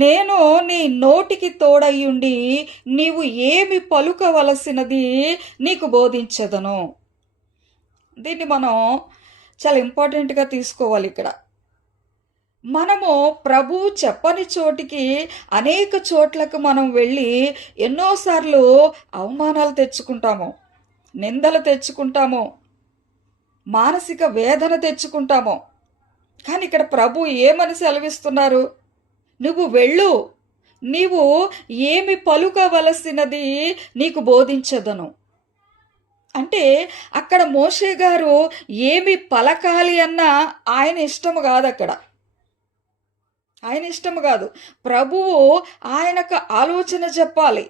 నేను నీ నోటికి తోడయ్యుండి నీవు ఏమి పలుకవలసినది నీకు బోధించదను. దీన్ని మనం చాలా ఇంపార్టెంట్గా తీసుకోవాలి. ఇక్కడ మనము ప్రభు చెప్పని చోటికి అనేక చోట్లకు మనం వెళ్ళి ఎన్నోసార్లు అవమానాలు తెచ్చుకుంటాము, నిందలు తెచ్చుకుంటాము, మానసిక వేదన తెచ్చుకుంటాము. కానీ ఇక్కడ ప్రభు ఏమని సెలవిస్తున్నారు? నువ్వు వెళ్ళు, నీవు ఏమి పలుకవలసినది నీకు బోధించదను. అంటే అక్కడ మోషే గారు ఏమి పలకాలి అన్న ఆయన ఇష్టము కాదు. అక్కడ ఆయన ఇష్టము కాదు. ప్రభువు ఆయనకు ఆలోచన చెప్పాలి,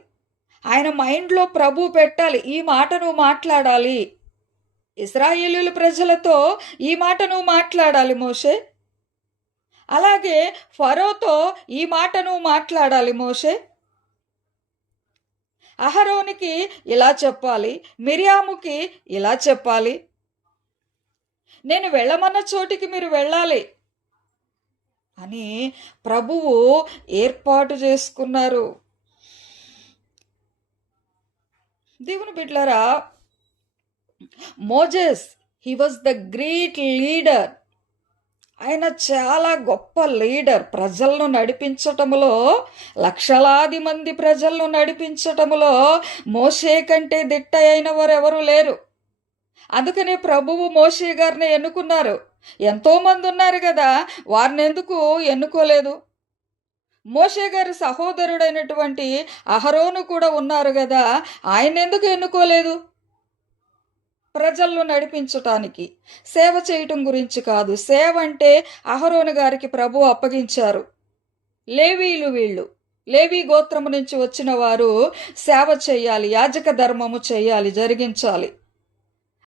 ఆయన మైండ్లో ప్రభు పెట్టాలి. ఈ మాట నువ్వు మాట్లాడాలి, ఇశ్రాయేలీయుల ప్రజలతో ఈ మాట నువ్వు మాట్లాడాలి మోషే. అలాగే ఫరోతో ఈ మాట నువ్వు మాట్లాడాలి మోషే. అహరోనికి ఇలా చెప్పాలి, మిరియాముకి ఇలా చెప్పాలి. నేను వెళ్ళమన్న చోటికి మీరు వెళ్ళాలి అని ప్రభువు ఏర్పాటు చేసుకున్నారు. దేవుని బిడ్డలారా, Moses he was the great leader. ఆయన చాలా గొప్ప లీడర్. ప్రజలను నడిపించటములో, లక్షలాది మంది ప్రజలను నడిపించటములో మోషే కంటే దిట్ట అయిన వారు ఎవరు లేరు. అందుకనే ప్రభువు మోషే గారిని ఎన్నుకున్నారు. ఎంతోమంది ఉన్నారు కదా, వారిని ఎందుకు ఎన్నుకోలేదు? మోషే గారి సహోదరుడైనటువంటి అహరోను కూడా ఉన్నారు కదా, ఆయన ఎందుకు ఎన్నుకోలేదు? ప్రజలను నడిపించటానికి, సేవ చేయటం గురించి కాదు. సేవ అంటే అహరోను గారికి ప్రభు అప్పగించారు. లేవీలు, వీళ్ళు లేవీ గోత్రము నుంచి వచ్చిన వారు సేవ చేయాలి, యాజక ధర్మము చేయాలి, జరిగించాలి.